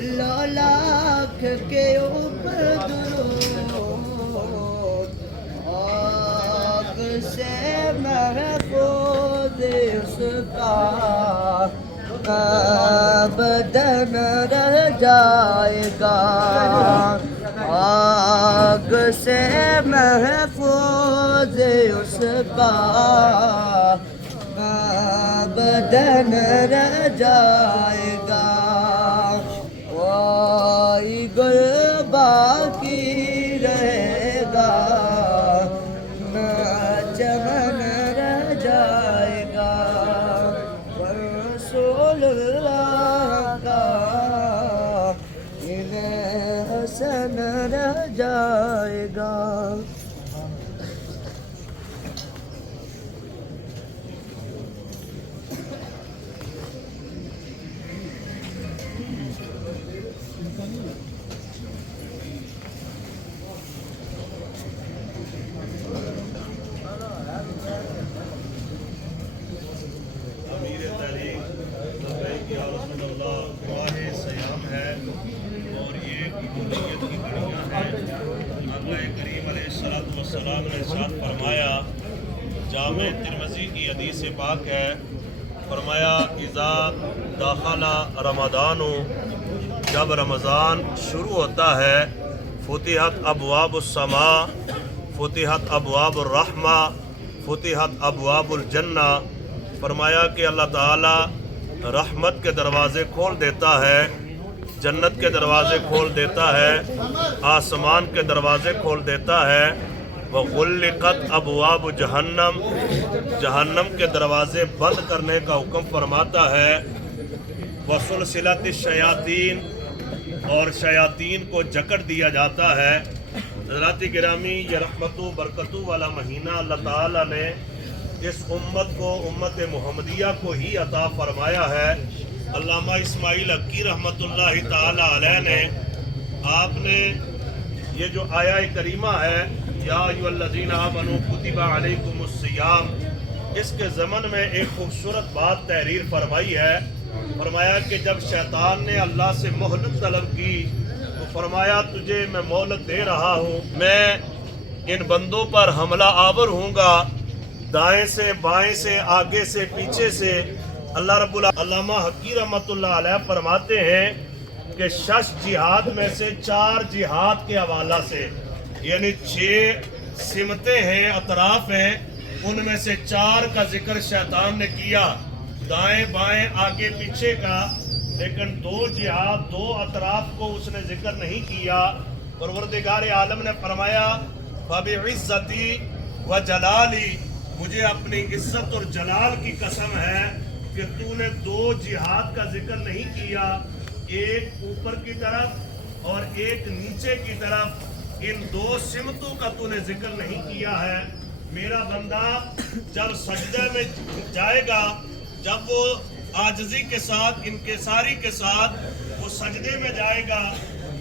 لاکھ کے اوپر درود، آگ سے محفوظ اس کا بدن رہ جائے گا، آگ سے محفوظ اس کا بدن رہ جائے گا، وہی گل باقی رہے گا، نہ چمن رہ جائے گا، رسول اللہ کا انہیں حسن رہ جائے گا۔ سیام ہے اور یہ قبولیت کی گھڑیاں ہیں۔ آقا کریم علیہ السلام نے ارشاد فرمایا، جامع ترمذی کی حدیث پاک ہے، فرمایا اذا داخل رمضان، جب رمضان شروع ہوتا ہے، فتحت ابواب السماء، فتحت ابواب الرحمہ، فتحت ابواب الجنہ، فرمایا کہ اللہ تعالی رحمت کے دروازے کھول دیتا ہے، جنت کے دروازے کھول دیتا ہے، آسمان کے دروازے کھول دیتا ہے، وغلقت ابواب جہنم، جہنم کے دروازے بند کرنے کا حکم فرماتا ہے، وسلسلت الشیاطین، اور شیاطین کو جکڑ دیا جاتا ہے۔ حضرات گرامی، یہ رحمت و برکتوں والا مہینہ اللہ تعالیٰ نے اس امت کو، امت محمدیہ کو ہی عطا فرمایا ہے۔ علامہ اسماعیل حقی رحمۃ اللہ تعالی علیہ نے، آپ نے یہ جو آیہ کریمہ ہے، یا ایھا الذین آمنوا کتب علیکم الصیام، اس کے ضمن میں ایک خوبصورت بات تحریر فرمائی ہے۔ فرمایا کہ جب شیطان نے اللہ سے مہلت طلب کی تو فرمایا تجھے میں مہلت دے رہا ہوں، میں ان بندوں پر حملہ آور ہوں گا، دائیں سے بائیں سے آگے سے پیچھے سے۔ اللہ رب علامہ حقی رحمۃ اللہ علیہ فرماتے ہیں کہ 6 جہاد میں سے 4 جہاد کے حوالہ سے، یعنی 6 سمتیں ہیں، اطراف ہیں، ان میں سے 4 کا ذکر شیطان نے کیا، دائیں بائیں آگے پیچھے کا، لیکن 2 جہاد 2 اطراف کو اس نے ذکر نہیں کیا۔ پروردگار عالم نے فرمایا فَبِعِزَّتِي وَجَلَالِي، مجھے اپنی عزت اور جلال کی قسم ہے کہ تو نے 2 جہاد کا ذکر نہیں کیا، ایک اوپر کی طرف اور ایک نیچے کی طرف، ان 2 سمتوں کا تو نے ذکر نہیں کیا ہے۔ میرا بندہ جب سجدے میں جائے گا، جب وہ عاجزی کے ساتھ، انکساری کے ساتھ وہ سجدے میں جائے گا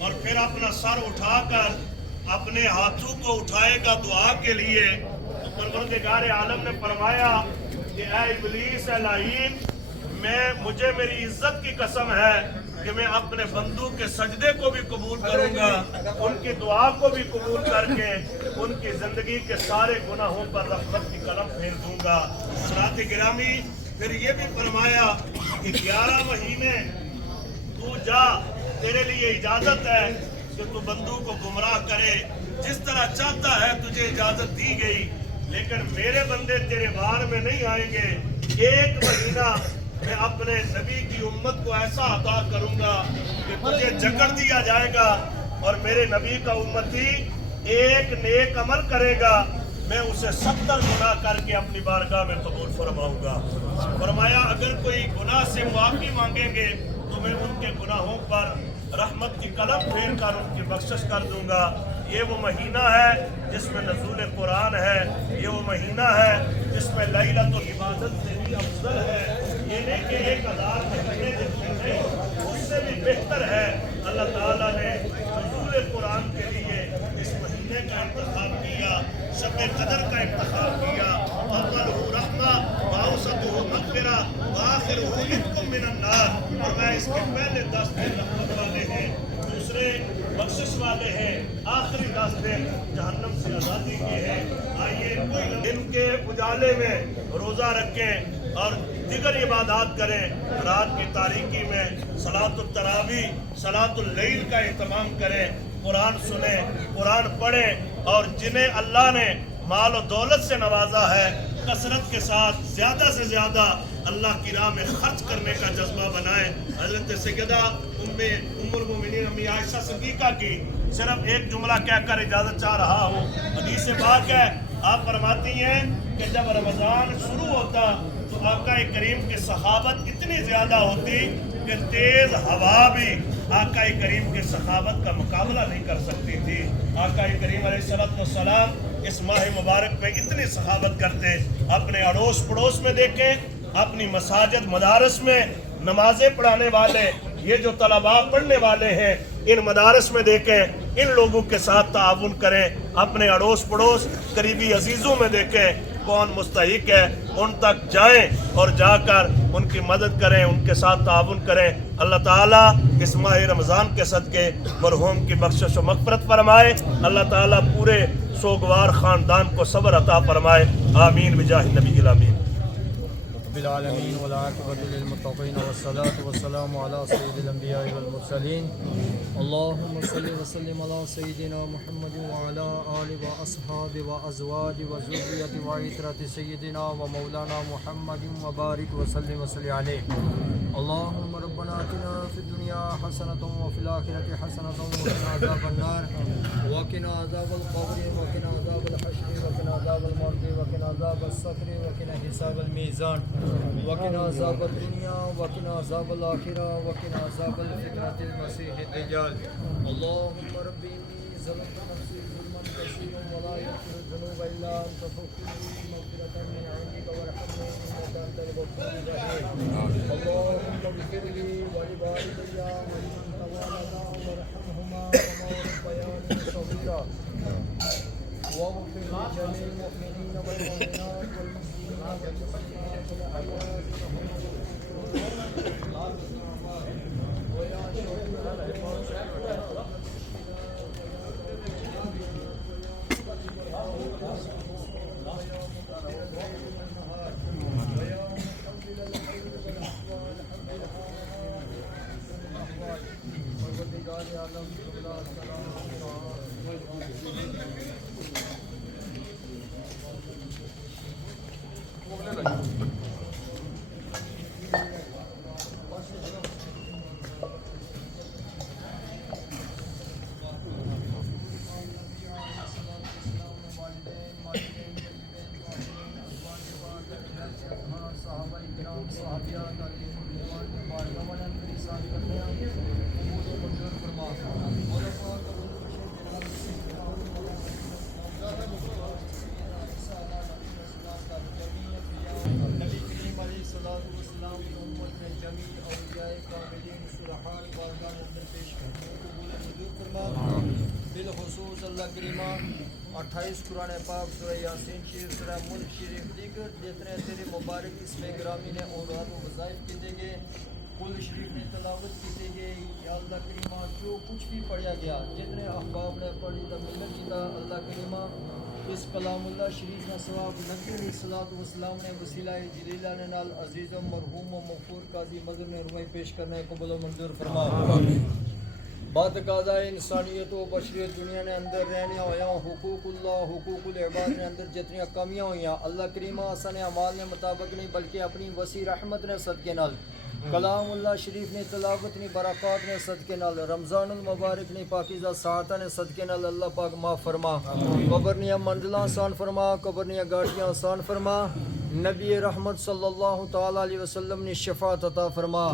اور پھر اپنا سر اٹھا کر اپنے ہاتھوں کو اٹھائے گا دعا کے لیے، تو پروردگار عالم نے فرمایا کہ اے ابلیس، اے لعین، مجھے میری عزت کی قسم ہے کہ میں اپنے بندوں کے سجدے کو بھی قبول کروں گا، ان کی دعا کو بھی قبول کر کے ان کی زندگی کے سارے گناہوں پر رحمت کی قلم پھیر دوں گا۔ حضرات گرامی، پھر یہ بھی فرمایا کہ 11 مہینے تو جا، تیرے لیے اجازت ہے کہ تو بندوں کو گمراہ کرے، جس طرح چاہتا ہے تجھے اجازت دی گئی، لیکن میرے بندے تیرے بار میں نہیں آئیں گے۔ 1 مہینہ میں اپنے نبی کی امت کو ایسا عطا کروں گا کہ تجھے جکڑ دیا جائے گا، اور میرے نبی کا امتی ایک نیک عمل کرے گا، میں اسے 70 گناہ کر کے اپنی بارگاہ میں قبول فرماؤں گا۔ فرمایا اگر کوئی گناہ سے معافی مانگیں گے تو میں ان کے گناہوں پر رحمت کی قلم پھیر کر ان کی بخشش کر دوں گا۔ یہ وہ مہینہ ہے جس میں نزول قرآن ہے، یہ وہ مہینہ ہے جس میں لیلۃ العبادت سے بھی افضل ہے، یہ نہیں کہ 1000 مہینے جتنے ہیں اس سے بھی بہتر ہے۔ اللہ تعالیٰ نے نزول قرآن کے لیے اس مہینے کا انتخاب کیا، شب قدر کا انتخاب کیا۔ اولہ رحمہ واوسطہ مغفرہ وآخرہ عتق من النار، اور میں اس کے پہلے 10 دن رحمت والے ہیں، بخشش والے ہیں، آخری راستے جہنم سے آزادی کے ہیں۔ آئیے کوئی دن کے اجالے میں روزہ رکھیں اور دیگر عبادات کریں، رات کی تاریکی میں صلاۃ التراویح، صلاۃ اللیل کا اہتمام کریں، قرآن سنیں، قرآن پڑھیں، اور جنہیں اللہ نے مال و دولت سے نوازا ہے کثرت کے ساتھ زیادہ سے زیادہ اللہ کی راہ میں خرچ کرنے کا جذبہ بنائیں۔ حضرت سیدہ ام المومنین امی عائشہ صدیقہ کی صرف ایک جملہ کہہ کر اجازت چاہ رہا ہوں، حدیث پاک ہے، آپ فرماتی ہیں کہ جب رمضان شروع ہوتا تو آقا کریم کی سخاوت اتنی زیادہ ہوتی کہ تیز ہوا بھی آقا کریم کے سخاوت کا مقابلہ نہیں کر سکتی تھی۔ آقا کریم علیہ السلام اس ماہ مبارک پہ اتنی سخاوت کرتے، اپنے اڑوس پڑوس میں دیکھیں، اپنی مساجد مدارس میں نمازیں پڑھانے والے، یہ جو طلباء پڑھنے والے ہیں ان مدارس میں دیکھیں، ان لوگوں کے ساتھ تعاون کریں، اپنے اڑوس پڑوس قریبی عزیزوں میں دیکھیں کون مستحق ہے، ان تک جائیں اور جا کر ان کی مدد کریں، ان کے ساتھ تعاون کریں۔ اللہ تعالیٰ اس ماہ رمضان کے صدقے مرحوم کی بخشش و مغفرت فرمائے، اللہ تعالیٰ پورے سوگوار خاندان کو صبر عطا فرمائے، آمین بجاہ النبی الامین۔ رب العالمین والعاقبۃ للمتقین والصلاة والسلام علی سید الانبیاء والمرسلین اللہم صلی وسلم علی سیدنا محمد وعلی آل و اصحاب و ازواج و ذریت و عطرت سیدنا و مولانا محمد وبارک وسلم وصلی علیہ۔ اللہم ربنا آتنا فی الدنیا حسنۃ وفی الآخرۃ حسنۃ وقنا عذاب النار وقنا عذاب القبر وقنا عذاب الحشر وقنا عذاب الموت وقنا عذاب الصقر وقنا حساب المیزان وقنا عذاب الدنیا وقنا عذاب الآخرہ وقنا عذاب الفتنة المسیح الدجال۔ اللہم ربی انی ظلمت نفسی ظلما کثیرا ولا یغفر الذنوب الا انت فاغفر لی مغفرۃ من عندک وارحمنی انک انت الغفور الرحیم۔ اللہم اغفر لی ولوالدی ولمن تولدا وارحمہما کما ربیانی صغیرا واغفر لجميع المؤمنين والمؤمنات والمسلمين والمسلمات والأحياء ويا نبی کریم علیہ السلام کی امت میں جمیع اولیاء کاملین صلحاء بارگاہ اندر پیش کرنے قبول منظور فرما۔ بالخصوص اللہ کریمہ 28 قرآن پاک سورہ یاسین شریف سورہ ملک شریف دیگر جتنے تیرے مبارک اس میں گرامی نے اوراد و وظائف کیتے گئے کل شریف نے تلاوت کیتے گئے، یا اللہ کریمہ جو کچھ بھی پڑھیا گیا جتنے احباب نے پڑھی تا ملت جیتا اللہ کریمہ اس کلام اللہ شریف نہ ثواب نبی علیہ الصلوۃ والسلام نے وسیلہ جلیلہ نے نال عزیز و مرحوم و مغفور قاضی مظہر نے روائی پیش کرنے قبول و منظور فرما۔ بات قاضا انسانیت و بشریت دنیا نے اندر رہنے ہویا حقوق اللہ حقوق العباد نے اندر جتنی کمیاں ہوئیں اللہ کریمہ آسان اعمال نے مطابق نہیں بلکہ اپنی وسیع رحمت نے صدقے نال کلام اللہ شریف نے تلاوت نے برکات نے صدقے نال رمضان المبارک نے پاکیزہ ساعتہ نے صدقے نال اللہ پاک معاف فرما، قبر نیا منزلہ آسان فرما، قبر نیا گاٹیاں آسان فرما، نبی رحمت صلی اللہ تعالیٰ علیہ وسلم نے شفاعت عطا فرما،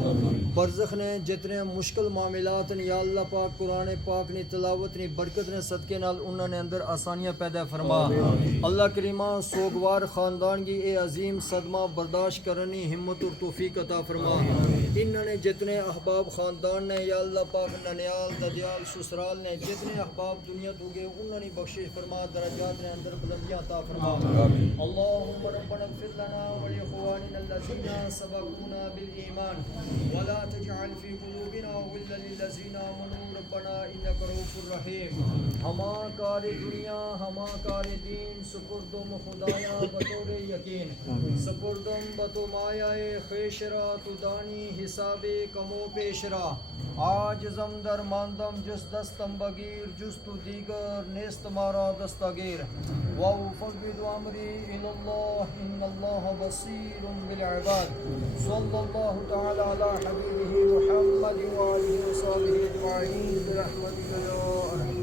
برزخ نے جتنے مشکل معاملات نے یا اللہ پاک قرآن پاک نے تلاوت نے برکت نے صدقے نال انہوں نے اندر آسانیاں پیدا فرما۔ اللہ کریمہ سوگوار خاندان کی اے عظیم صدمہ برداشت کرنی ہمت اور توفیق عطا فرما۔ انہوں نے جتنے احباب خاندان نے یا اللہ پاک ننیال ددیال سسرال نے جتنے احباب دنیا تو گئے انہوں نے بخشش فرما، درجات نے اندر بلندیاں عطا فرما۔ اللہم ربنا اغفر لنا ولإخواننا الذين سبقونا بالإيمان ولا تجعل في قلوبنا غلا للذين آمنوا ربنا ربنا انک رؤوف الرحیم. ہما کار دنیا ہما کار دین سپردم خدایا بطور یقین. سپردم بتو مایہ خیشرا تو دانی حساب کمو پیشرا. آج زمدر ماندم جس دستم بگیر جست دیگر نیست مارا دستگیر. وأفوض أمري إلى الله إن الله بصير بالعباد. صلى الله تعالى على حبيبه محمد وآله وصحبه أجمعين برحمتك يا أرحم